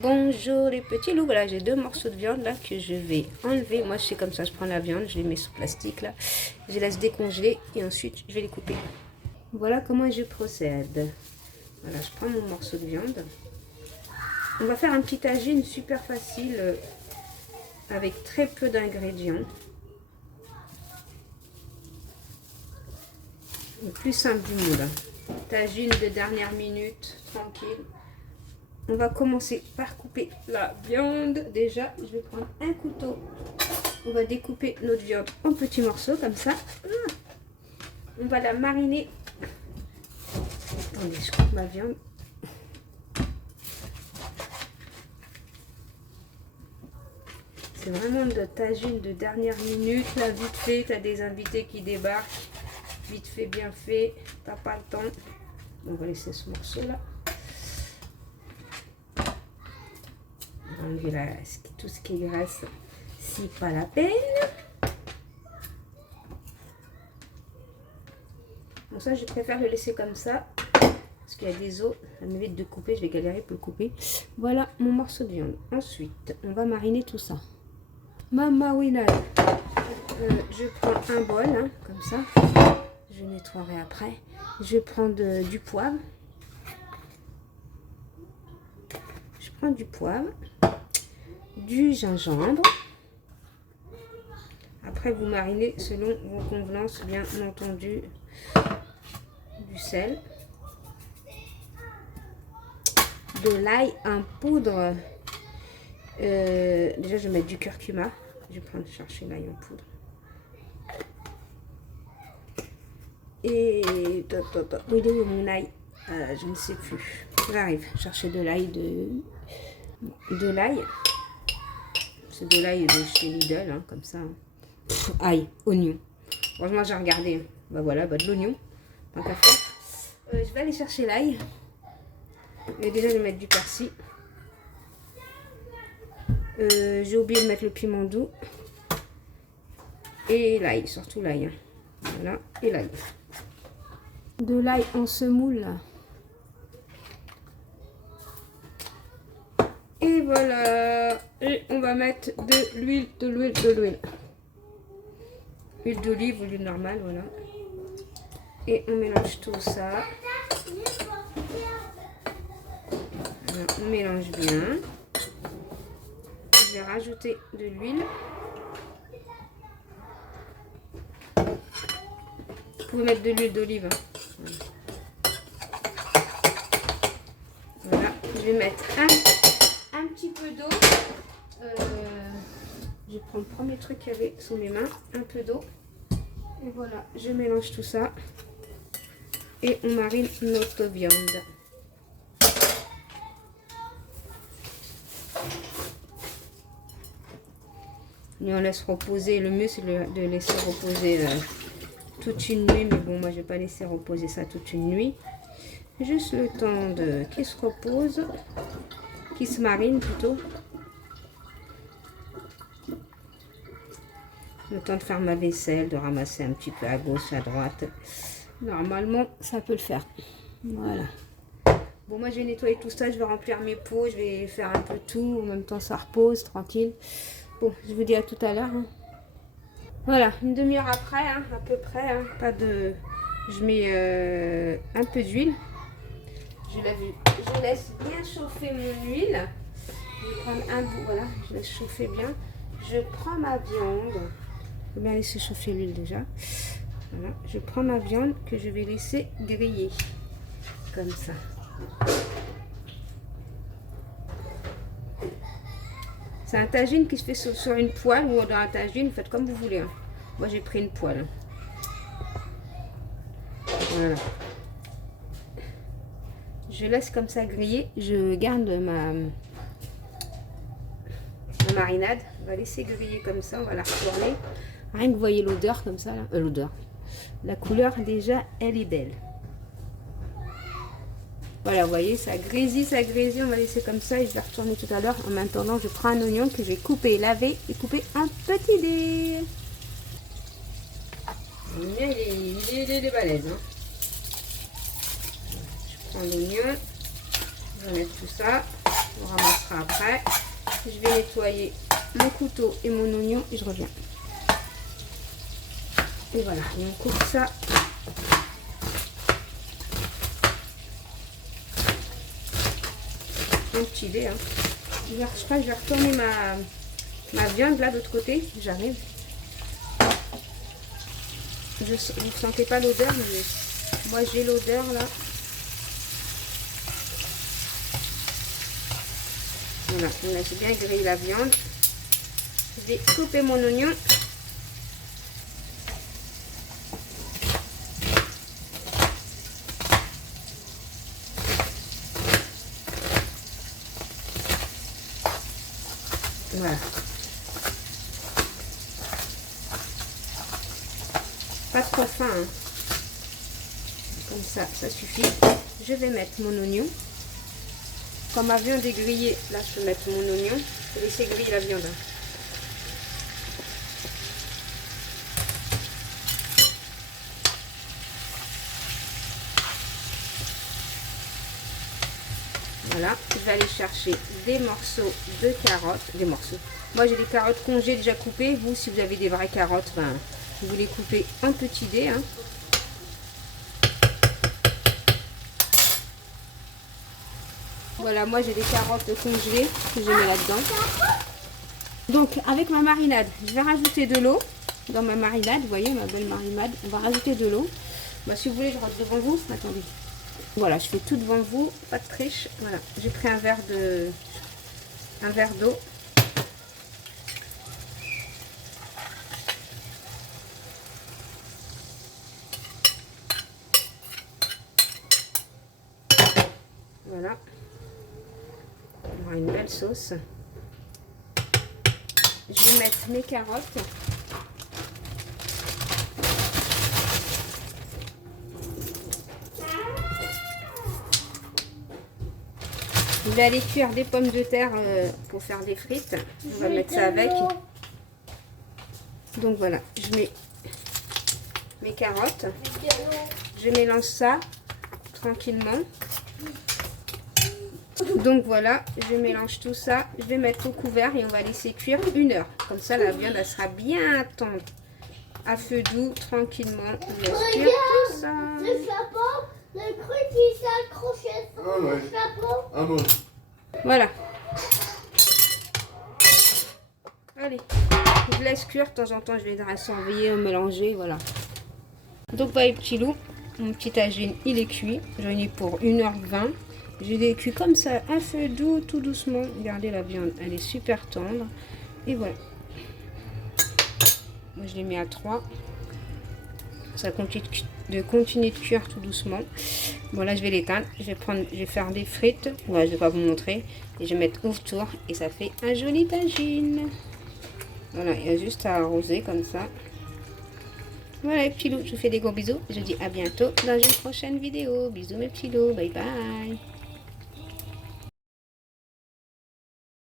Bonjour les petits loups, voilà j'ai deux morceaux de viande là que je vais enlever. Moi je fais comme ça, je prends la viande, je les mets sous plastique là, je les laisse décongeler et ensuite je vais les couper. Voilà comment je procède. Voilà, je prends mon morceau de viande. On va faire un petit tagine super facile avec très peu d'ingrédients. Le plus simple du monde. Tagine de dernière minute, tranquille. On va commencer par couper la viande. Déjà, je vais prendre un couteau. On va découper notre viande en petits morceaux comme ça. On va la mariner. Attendez, je coupe ma viande. C'est vraiment de tagine de dernière minute. Là, vite fait, tu as des invités qui débarquent. Vite fait, bien fait. Tu n'as pas le temps. On va laisser ce morceau là. Enlever tout ce qui est graisse, c'est pas la peine. Bon, ça je préfère le laisser comme ça parce qu'il y a des os, ça m'évite de couper, je vais galérer pour le couper. Voilà mon morceau de viande. Ensuite on va mariner tout ça. Mama Winad, je prends un bol hein, comme ça, je nettoierai après. Je vais prendre du poivre. Je prends du poivre, du gingembre. Après, vous marinez selon vos convenances, bien entendu, du sel, de l'ail en poudre. Déjà, je vais mettre du curcuma. Je vais prendre chercher l'ail en poudre. Et où est mon ail? Je ne sais plus. J'arrive chercher de l'ail de l'ail. C'est de l'ail de chez Lidl, hein, comme ça. Ail, oignon. Franchement, j'ai regardé. Hein. Bah voilà, bah de l'oignon. Tant qu'à faire. Je vais aller chercher l'ail. Mais déjà, je vais mettre du persil. J'ai oublié de mettre le piment doux. Et l'ail, surtout l'ail. Hein. Voilà, et l'ail. De l'ail en semoule. Et voilà. Et on va mettre de l'huile, de l'huile. Huile d'olive ou l'huile normale, voilà. Et on mélange tout ça. Voilà, on mélange bien. Je vais rajouter de l'huile. Vous pouvez mettre de l'huile d'olive. Voilà, je vais mettre un petit peu d'eau. Je prends le premier truc qu'il y avait sous mes mains, un peu d'eau. Et voilà, je mélange tout ça. Et on marine notre viande. Et on laisse reposer. Le mieux, c'est de laisser reposer toute une nuit. Mais bon, moi, je vais pas laisser reposer ça toute une nuit. Juste le temps qu'il se repose, qu'il se marine plutôt. Le temps de faire ma vaisselle, de ramasser un petit peu à gauche, à droite. Normalement, ça peut le faire. Voilà. Bon, moi, je vais nettoyer tout ça. Je vais remplir mes pots. Je vais faire un peu tout. En même temps, ça repose, tranquille. Bon, je vous dis à tout à l'heure. Hein. Voilà, une demi-heure après, hein, à peu près. Hein, pas de... Je mets un peu d'huile. Je laisse bien chauffer mon huile. Je vais prendre un bout. Voilà, je laisse chauffer bien. Je prends ma viande. Je vais bien laisser chauffer l'huile déjà. Voilà, je prends ma viande que je vais laisser griller. Comme ça. C'est un tagine qui se fait sur une poêle ou dans un tagine, faites comme vous voulez. Hein. Moi j'ai pris une poêle. Voilà. Je laisse comme ça griller. Je garde ma marinade. On va laisser griller comme ça. On va la retourner. Rien que vous voyez l'odeur comme ça. L'odeur. La couleur déjà, elle est belle. Voilà, vous voyez, ça grésille, on va laisser comme ça et je vais retourner tout à l'heure. En attendant, je prends un oignon que je vais couper, laver et couper en petits dés. Il est balèze. Hein. Je prends l'oignon, je vais mettre tout ça. On ramassera après. Je vais nettoyer mon couteau et mon oignon et je reviens. Et voilà, et on coupe ça. Un petit dé, hein. Je crois que je vais retourner ma viande là de l'autre côté. J'arrive. Vous ne sentez pas l'odeur, mais moi j'ai l'odeur là. Voilà, on laisse bien griller la viande. Je vais couper mon oignon. Voilà. Pas trop fin, hein. Comme ça, ça suffit. Je vais mettre mon oignon. Quand ma viande est grillée, là je vais mettre mon oignon. Je vais laisser griller la viande. Voilà, je vais aller chercher des morceaux de carottes. Des morceaux. Moi j'ai des carottes congées déjà coupées. Vous, si vous avez des vraies carottes, ben, vous les coupez en petits dés. Hein. Voilà, moi j'ai des carottes congelées que je mets là-dedans. Donc avec ma marinade, je vais rajouter de l'eau dans ma marinade. Vous voyez ma belle marinade. On va rajouter de l'eau. Bah, si vous voulez, je rentre devant vous. Attendez. Voilà, je fais tout devant vous, pas de triche. Voilà, j'ai pris un verre d'eau. Voilà. On aura une belle sauce. Je vais mettre mes carottes. Je vais aller cuire des pommes de terre pour faire des frites. On va mettre ça avec. Donc voilà, je mets mes carottes. Je mélange ça tranquillement. Donc voilà, je mélange tout ça. Je vais mettre au couvert et on va laisser cuire 1 heure. Comme ça, la viande elle sera bien tendre. À feu doux, tranquillement. On laisse cuire tout ça. Le chapeau, le truc qui s'accrochait sur le chapeau. Ah bon. Voilà. Allez, je laisse cuire. De temps en temps, je vais surveiller, mélanger. Voilà. Donc, voilà, petit loup. Mon petit tagine, il est cuit. J'en ai pour 1h20. Je l'ai cuit comme ça, à feu doux, tout doucement. Regardez la viande, elle est super tendre. Et voilà. Moi, je l'ai mis à 3. Ça continue de cuire tout doucement. Bon, là, je vais l'éteindre. Je vais faire des frites. Voilà, je ne vais pas vous montrer. Et je vais mettre autour. Et ça fait un joli tagine. Voilà, il y a juste à arroser comme ça. Voilà les petits loups, je vous fais des gros bisous. Je vous dis à bientôt dans une prochaine vidéo. Bisous mes petits loups, bye bye.